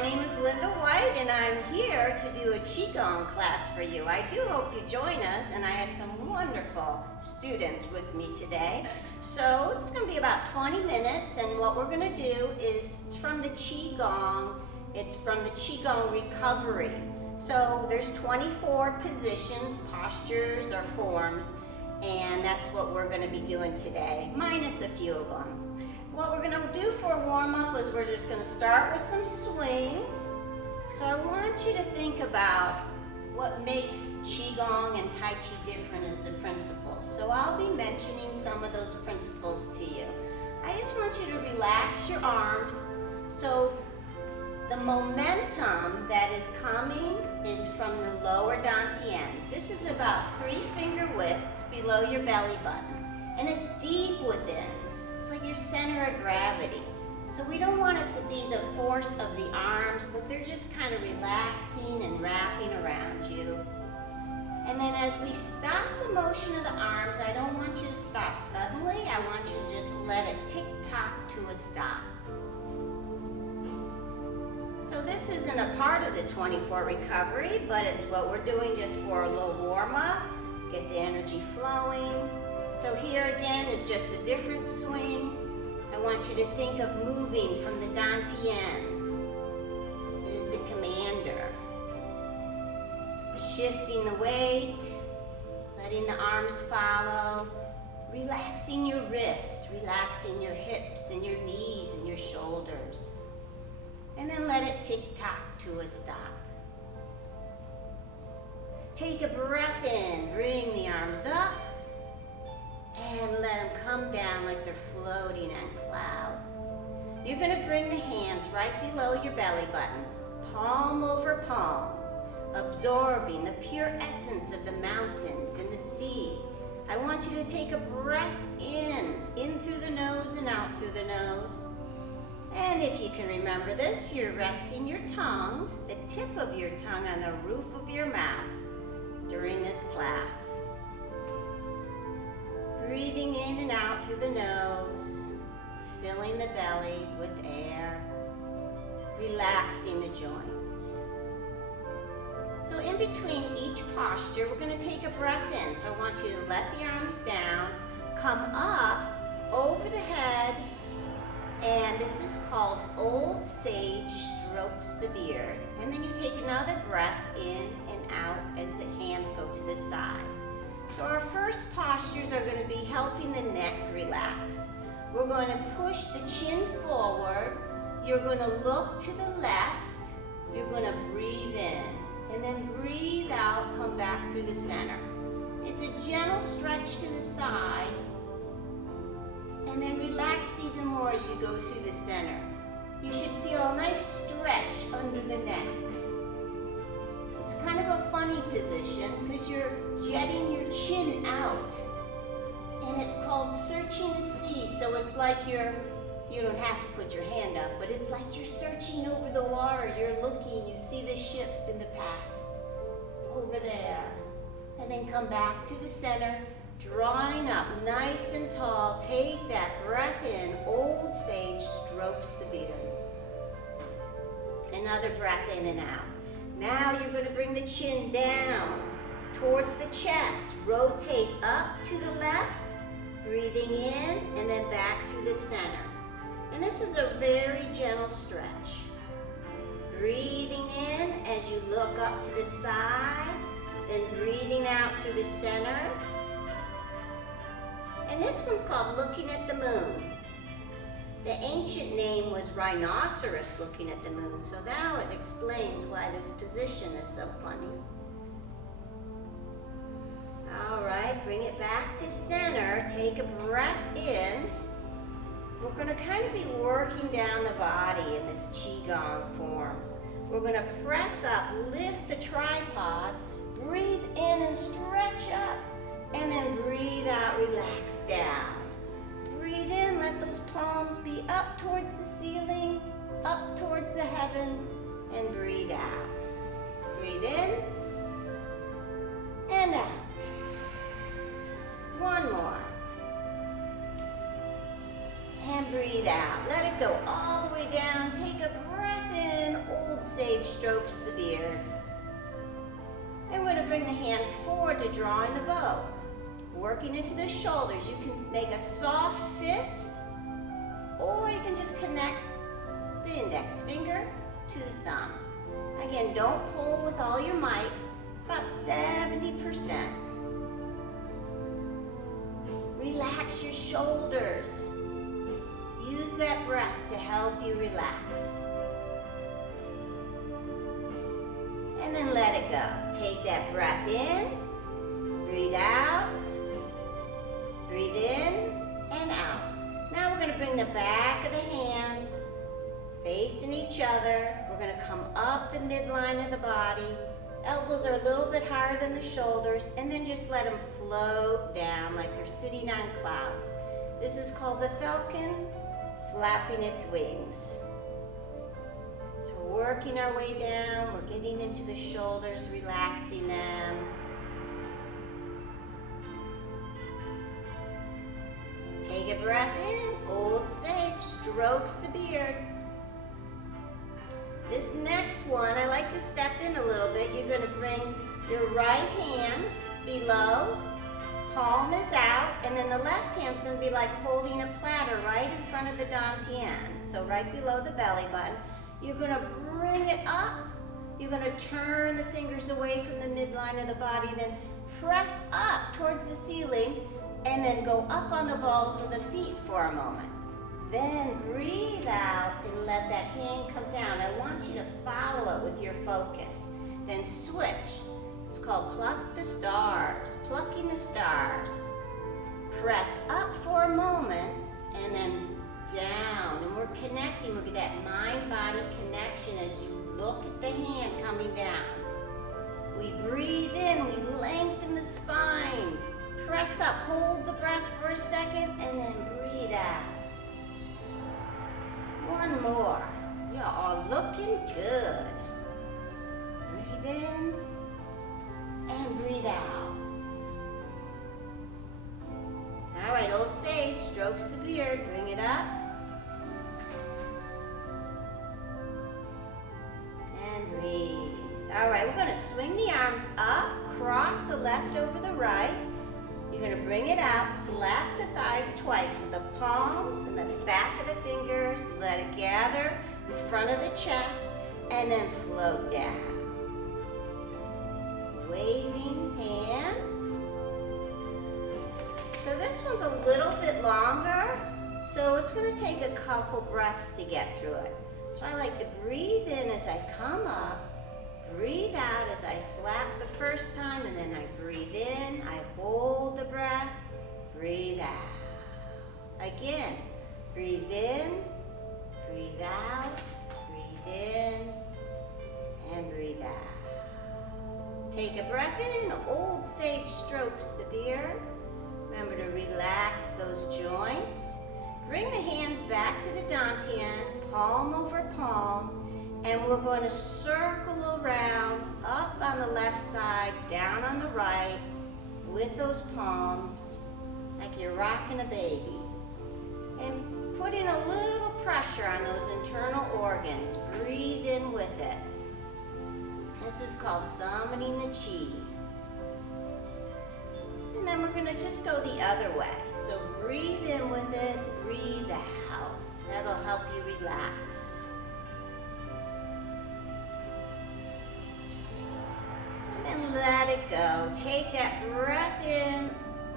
my name is Linda White and I'm here to do a Qigong class for you. I do hope you join us, and I have some wonderful students with me today. So it's going to be about 20 minutes, and what we're going to do is from the Qigong. It's from the Qigong recovery. So there's 24 positions, postures, or forms, and that's what we're going to be doing today, minus a few of them. What we're going to do for a warm-up is we're just going to start with some swings. So I want you to think about what makes Qigong and Tai Chi different as the principles. So I'll be mentioning some of those principles to you. I just want you to relax your arms. So the momentum that is coming is from the lower dantian. This is about 3 finger widths below your belly button, and it's deep within. It's like your center of gravity. So we don't want it to be the force of the arms, but they're just kind of relaxing and wrapping around you. And then as we stop the motion of the arms, I don't want you to stop suddenly. I want you to just let it tick-tock to a stop. So this isn't a part of the 24 recovery, but it's what we're doing just for a little warm-up, get the energy flowing. So here again is just a different swing. I want you to think of moving from the dantian. It is the commander. Shifting the weight, letting the arms follow, relaxing your wrists, relaxing your hips and your knees and your shoulders. And then let it tick-tock to a stop. Take a breath in, bring the arms up, and let them come down like they're floating on clouds. You're going to bring the hands right below your belly button, palm over palm, absorbing the pure essence of the mountains and the sea. I want you to take a breath in through the nose and out through the nose. And if you can remember this, you're resting your tongue, the tip of your tongue, on the roof of your mouth during this class. Breathing in and out through the nose, filling the belly with air, relaxing the joints. So in between each posture, we're going to take a breath in. So I want you to let the arms down, come up over the head, and this is called Old Sage Strokes the Beard. And then you take another breath in and out as the hands go to the side. So our first postures are going to be helping the neck relax. We're going to push the chin forward. You're going to look to the left. You're going to breathe in. And then breathe out, come back through the center. It's a gentle stretch to the side. And then relax even more as you go through the center. You should feel a nice stretch under the neck. It's kind of a funny position because you're jetting your chin out. And it's called searching the sea. So it's like you don't have to put your hand up, but it's like you're searching over the water. You're looking, you see the ship in the past, over there. And then come back to the center, drawing up nice and tall. Take that breath in. Old Sage strokes the beard. Another breath in and out. Now you're going to bring the chin down towards the chest. Rotate up to the left, breathing in, and then back through the center. And this is a very gentle stretch. Breathing in as you look up to the side, then breathing out through the center. And this one's called Looking at the Moon. The ancient name was rhinoceros looking at the moon, so now it explains why this position is so funny. All right, bring it back to center. Take a breath in. We're going to kind of be working down the body in this Qigong forms. We're going to press up, lift the tripod, breathe in and stretch up, and then breathe out, relax down. Breathe in, let those palms be up towards the ceiling, up towards the heavens, and breathe out. Breathe in, and out. One more. And breathe out. Let it go all the way down. Take a breath in, Old sage strokes the beard. Then we're going to bring the hands forward to drawing the bow. Working into the shoulders. You can make a soft fist, or you can just connect the index finger to the thumb. Again, don't pull with all your might, about 70%. Relax your shoulders. Use that breath to help you relax. And then let it go. Take that breath in, breathe out, breathe in and out. Now we're going to bring the back of the hands facing each other. We're going to come up the midline of the body. Elbows are a little bit higher than the shoulders, and then just let them float down like they're sitting on clouds. This is called the falcon flapping its wings. So we're working our way down. We're getting into the shoulders, relaxing them. Take a breath in. Old sage strokes the beard. This next one, I like to step in a little bit. You're going to bring your right hand below, palm is out, and then the left hand's going to be like holding a platter right in front of the dantian. So right below the belly button. You're going to bring it up. You're going to turn the fingers away from the midline of the body, then press up towards the ceiling, and then go up on the balls of the feet for a moment. Then breathe out and let that hand come down. I want you to follow it with your focus. Then switch. It's called Pluck the Stars, Plucking the Stars. Press up for a moment and then down. And we're connecting. We're getting that mind-body connection as you look at the hand coming down. We breathe in, we lengthen the spine. Press up, hold the breath for a second, and then breathe out. One more. You are looking good. Breathe in and breathe out. All right, old sage strokes the beard. Bring it up. And breathe. All right, we're going to swing the arms up, cross the left over the right. You're going to bring it out, slap the thighs twice with the palms and the back of the fingers. Let it gather in front of the chest and then float down. Waving hands. So this one's a little bit longer, so it's going to take a couple breaths to get through it. So I like to breathe in as I come up. Breathe out as I slap the first time, and then I breathe in, I hold the breath, breathe out. Again, breathe in, breathe out, breathe in, and breathe out. Take a breath in, old sage strokes the beard. Remember to relax those joints. Bring the hands back to the dantian, palm over palm. And we're going to circle around, up on the left side, down on the right, with those palms, like you're rocking a baby. And put in a little pressure on those internal organs. Breathe in with it. This is called summoning the chi. And then we're going to just go the other way. So breathe in with it, breathe out. That'll help you relax. And let it go. Take that breath in.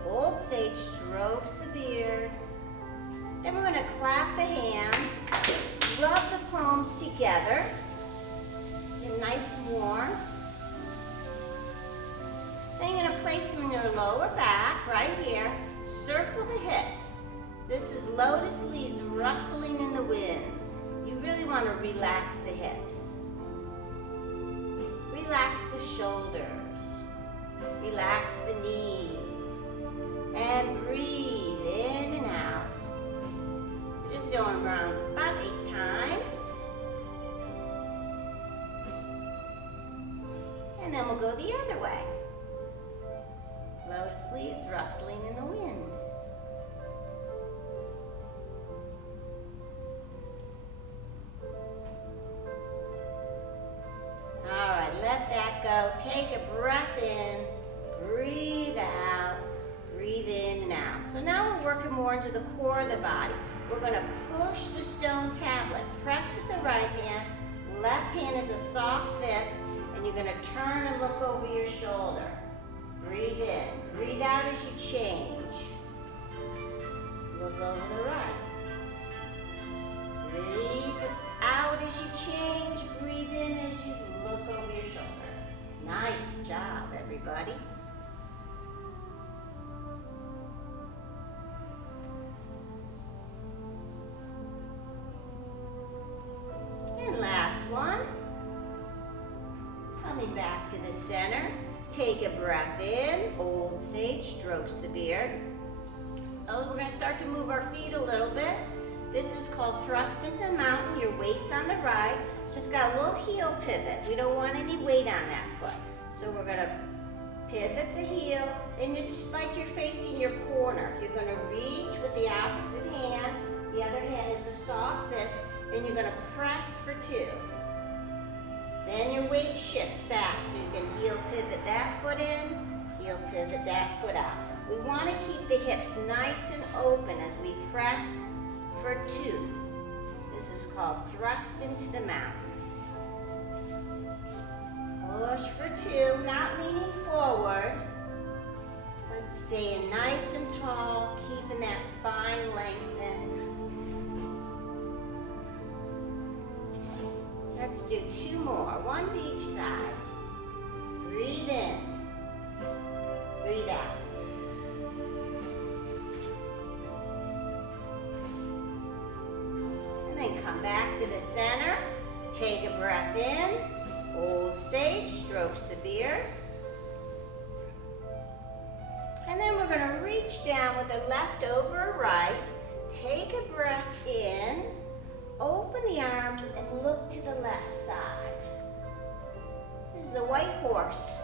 Old sage strokes the beard. Then we're going to clap the hands. Rub the palms together. Get nice and warm. Then you're going to place them in your lower back, right here. Circle the hips. This is lotus leaves rustling in the wind. You really want to relax the hips. Relax the shoulders, relax the knees, and breathe in and out. Just doing around about 8 times. And then we'll go the other way. Lotus leaves rustling in the wind. more into the core of the body. We're going to push the stone tablet. Press with the right hand. Left hand is a soft fist, and you're going to turn and look over your shoulder. Breathe in. Breathe out as you change. Look over the right. Breathe out as you change. Breathe in as you look over your shoulder. Nice job, everybody. And last one. Coming back to the center. Take a breath in. Old sage strokes the beard. Oh, we're going to start to move our feet a little bit. This is called thrust into the mountain. Your weight's on the right. Just got a little heel pivot. We don't want any weight on that foot. So we're going to pivot the heel, and it's like you're facing your corner. You're going to reach with the opposite hand. The other hand is a soft fist, and you're going to press for 2. Then your weight shifts back, so you can heel pivot that foot in, heel pivot that foot out. We want to keep the hips nice and open as we press for 2. This is called thrust into the mountain. Push for 2, not leaning forward, but staying nice and tall, keeping that spine lengthened. Let's do 2 more, 1 to each side. Breathe in, breathe out. And then come back to the center, take a breath in. Old sage strokes the beard. And then we're going to reach down with a left over a right. Take a breath in. Open the arms and look to the left side. This is the white horse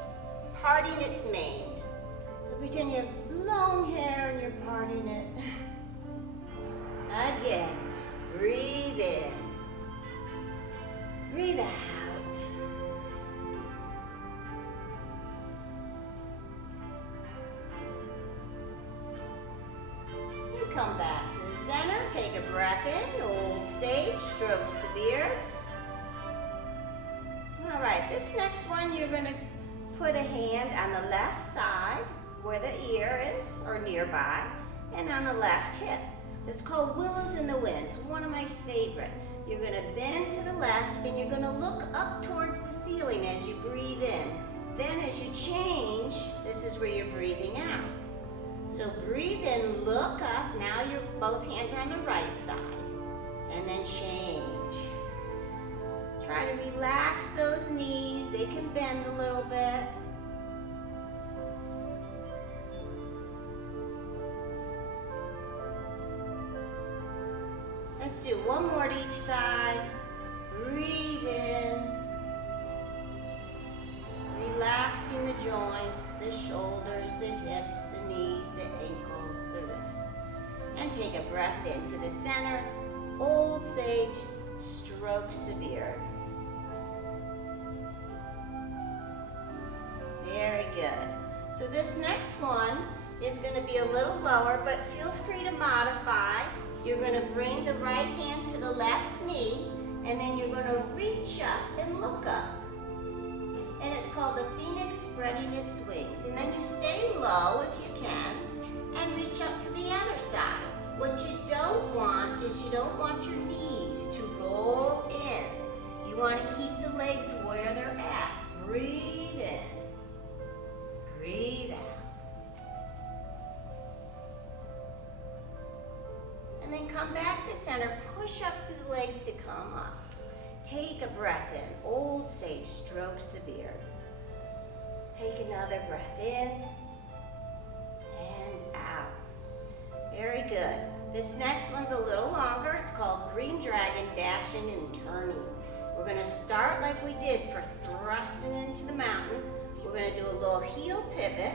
parting its mane. So pretend you have long hair and you're parting it. Again. Breathe in. Breathe out. Come back to the center, take a breath in, old sage, strokes the beard. All right, this next one you're going to put a hand on the left side where the ear is, or nearby, and on the left hip. It's called Willows in the Wind. It's one of my favorite. You're going to bend to the left, and you're going to look up towards the ceiling as you breathe in. Then as you change, this is where you're breathing out. So breathe in, look up. Now both hands are on the right side. And then change. Try to relax those knees. They can bend a little bit. Let's do 1 more to each side. Breathe in. Relaxing the joints, the shoulders, the hips, the knees, the ankles, the wrists. And take a breath into the center. Old sage strokes the beard. Very good. So this next one is going to be a little lower, but feel free to modify. You're going to bring the right hand to the left knee, and then you're going to reach up and look up. And it's called the phoenix spreading its wings. And then you stay low if you can, and reach up to the other side. What you don't want is you don't want your knees to roll in. You want to keep the legs where they're at. Breathe in. Breathe out. And then come back to center. Push up through the legs to come up. Take a breath in. Old sage strokes the beard. Take another breath in and out. Very good. This next one's a little longer. It's called Green Dragon Dashing and Turning. We're going to start like we did for thrusting into the mountain. We're going to do a little heel pivot,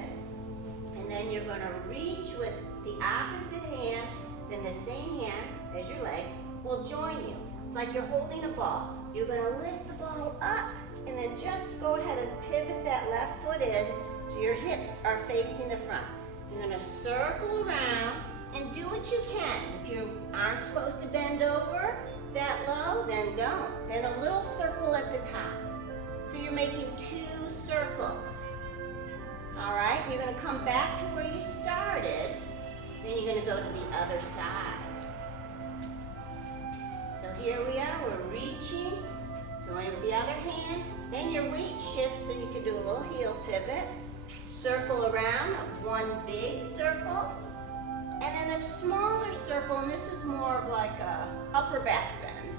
and then you're going to reach with the opposite hand, then the same hand as your leg will join you. It's like you're holding a ball. You're going to lift the ball up, and then just go ahead and pivot that left foot in so your hips are facing the front. You're going to circle around And do what you can. If you aren't supposed to bend over that low, then don't. Then a little circle at the top. So you're making 2 circles. All right, you're gonna come back to where you started. Then you're gonna go to the other side. So here we are, we're reaching, going with the other hand. Then your weight shifts so you can do a little heel pivot. Circle around, 1 big circle. And then a smaller circle, and this is more of like a upper back bend.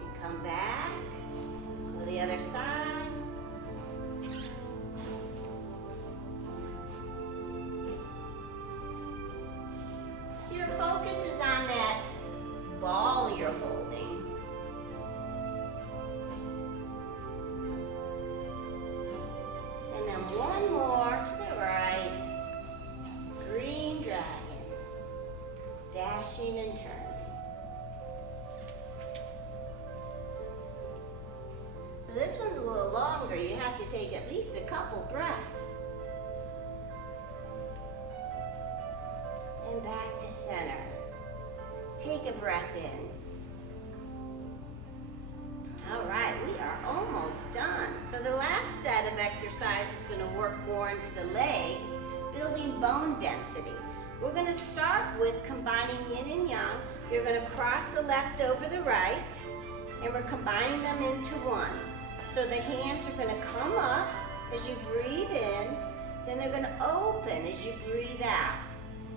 And come back, go to the other side. Your focus is on that ball you're holding. And then 1 more to the right. Green dragon, dashing and turning. So this one's a little longer. You have to take at least a couple breaths. And back to center. Take a breath in. All right, we are almost done. So the last set of exercises is going to work more into the legs, building bone density. We're going to start with combining yin and yang. You're going to cross the left over the right, and we're combining them into one. So the hands are going to come up as you breathe in, then they're going to open as you breathe out.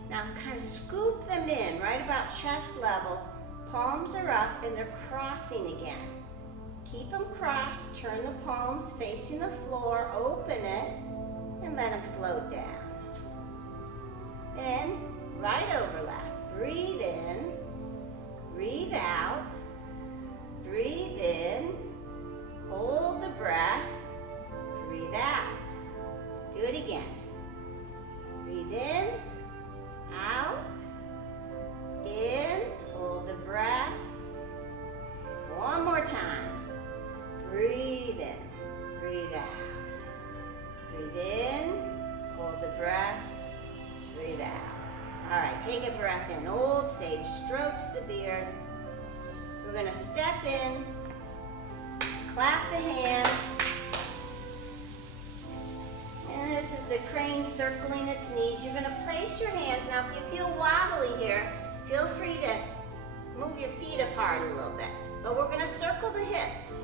Now kind of scoop them in right about chest level. Palms are up and they're crossing again. Keep them crossed, turn the palms facing the floor, open it, and let them float down. Then, right over left. Breathe in, breathe out, breathe in, hold the breath, breathe out. Do it again. Breathe in, out, in, hold the breath. One more time. Breathe in, breathe out. Breathe in, hold the breath, breathe out. All right, take a breath in. Old sage strokes the beard. We're going to step in, clap the hands. And this is the crane circling its knees. You're going to place your hands. Now, if you feel wobbly here, feel free to move your feet apart a little bit. But we're going to circle the hips.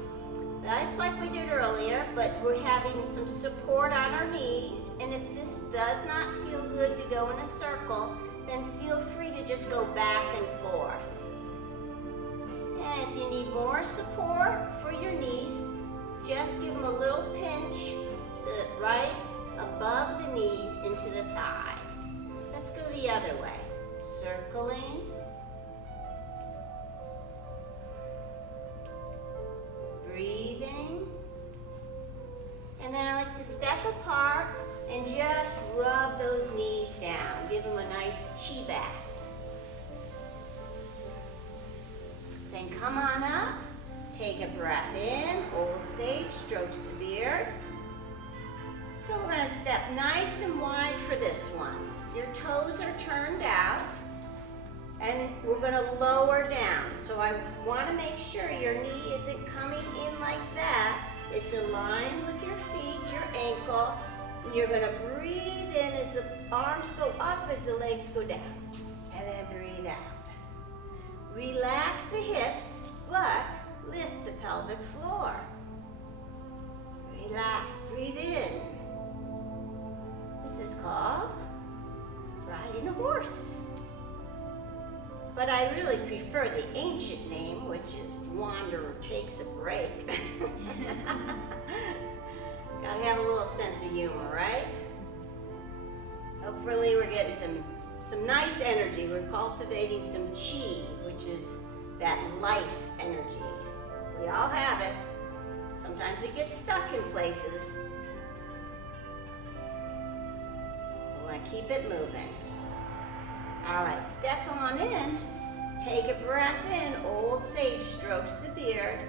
Just like we did earlier, but we're having some support on our knees. And if this does not feel good to go in a circle, then feel free to just go back and forth. And if you need more support for your knees, just give them a little pinch right above the knees into the thighs. Let's go the other way. Circling. Breathing. And then I like to step apart and just rub those knees down. Give them a nice chi bath. Then come on up. Take a breath in. Old sage strokes the beard. So we're going to step nice and wide for this one. Your toes are turned out. And we're going to lower down. So I want to make sure your knee isn't coming in like that. It's aligned with your feet, your ankle. And you're going to breathe in as the arms go up, as the legs go down. And then breathe out. Relax the hips, but lift the pelvic floor. Relax, breathe in. This is called riding a horse. But I really prefer the ancient name, which is Wanderer Takes a Break. Gotta have a little sense of humor, right? Hopefully we're getting some nice energy. We're cultivating some chi, which is that life energy. We all have it. Sometimes it gets stuck in places. We want to keep it moving. All right, step on in. Take a breath in. Old sage strokes the beard.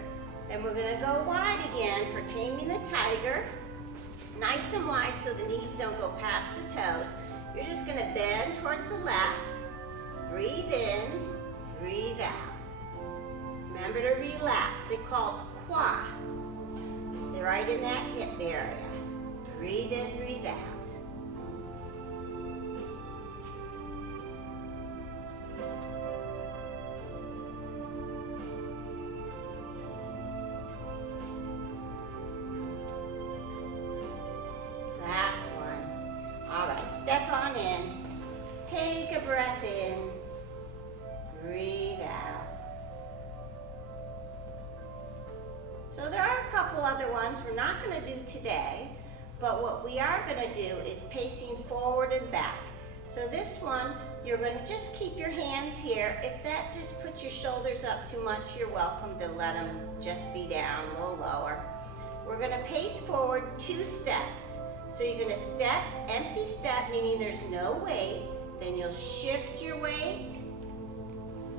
Then we're going to go wide again for taming the tiger. Nice and wide so the knees don't go past the toes. You're just going to bend towards the left. Breathe in, breathe out. Remember to relax. They call it quad. They're right in that hip area. Breathe in, breathe out. Last one. All right, step on in. Take a breath in. Breathe out. So there are a couple other ones we're not going to do today, but what we are going to do is pacing forward and back. So this one, you're going to just keep your hands here. If that just puts your shoulders up too much, you're welcome to let them just be down a little lower. We're going to pace forward 2 steps. So you're going to step, empty step, meaning there's no weight. Then you'll shift your weight.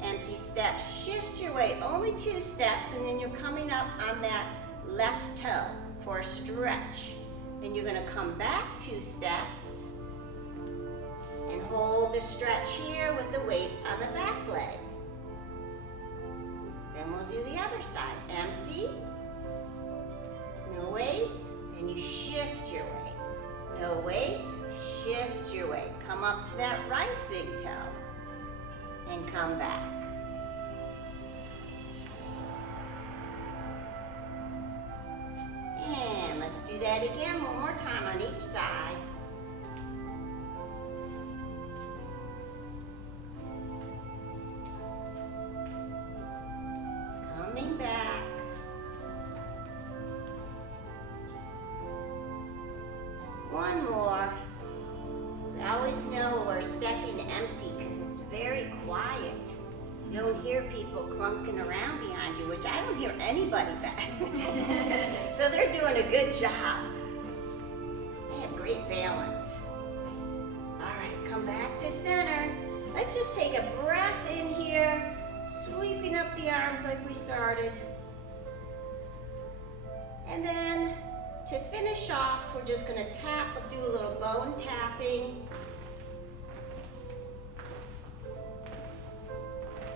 Empty step, shift your weight, only 2 steps, and then you're coming up on that left toe for a stretch. Then you're going to come back 2 steps and hold the stretch here with the weight on the back leg. Then we'll do the other side. Empty, no weight, then you shift your weight. No weight, shift your weight. Come up to that right big toe and come back. And let's do that again one more time on each side. Coming back. One more. We always know we're stepping empty because it's very quiet. You don't hear people clunking around behind you, which I don't hear anybody back. So they're doing a good job. They have great balance. All right, come back to center. Let's just take a breath in here, sweeping up the arms like we started. And then to finish off, we're just going to tap, do a little bone tapping.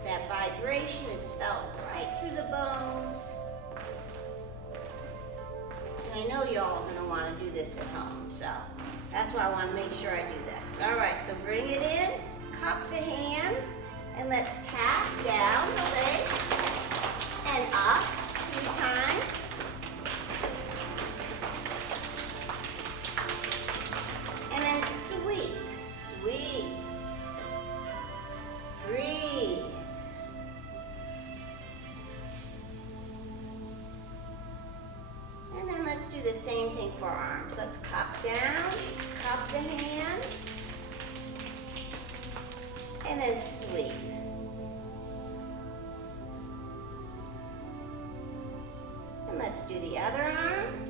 That vibration is felt right through the bones. And I know y'all are going to want to do this at home, so that's why I want to make sure I do this. All right, so bring it in, cup the hands, and let's tap down the legs and up 2 times. And then sweep, sweep. Breathe. And then let's do the same thing for arms. Let's cup down, cup the hand, and then sweep. And let's do the other arm.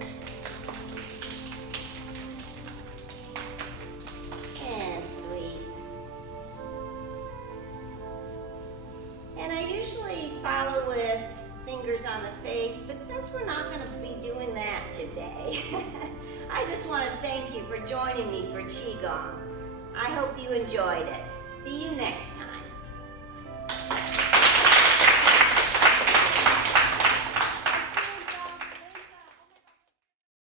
And sweep. And I usually follow with fingers on the face, but since we're not going to be doing that today, I just want to thank you for joining me for Qigong. I hope you enjoyed it. See you next time.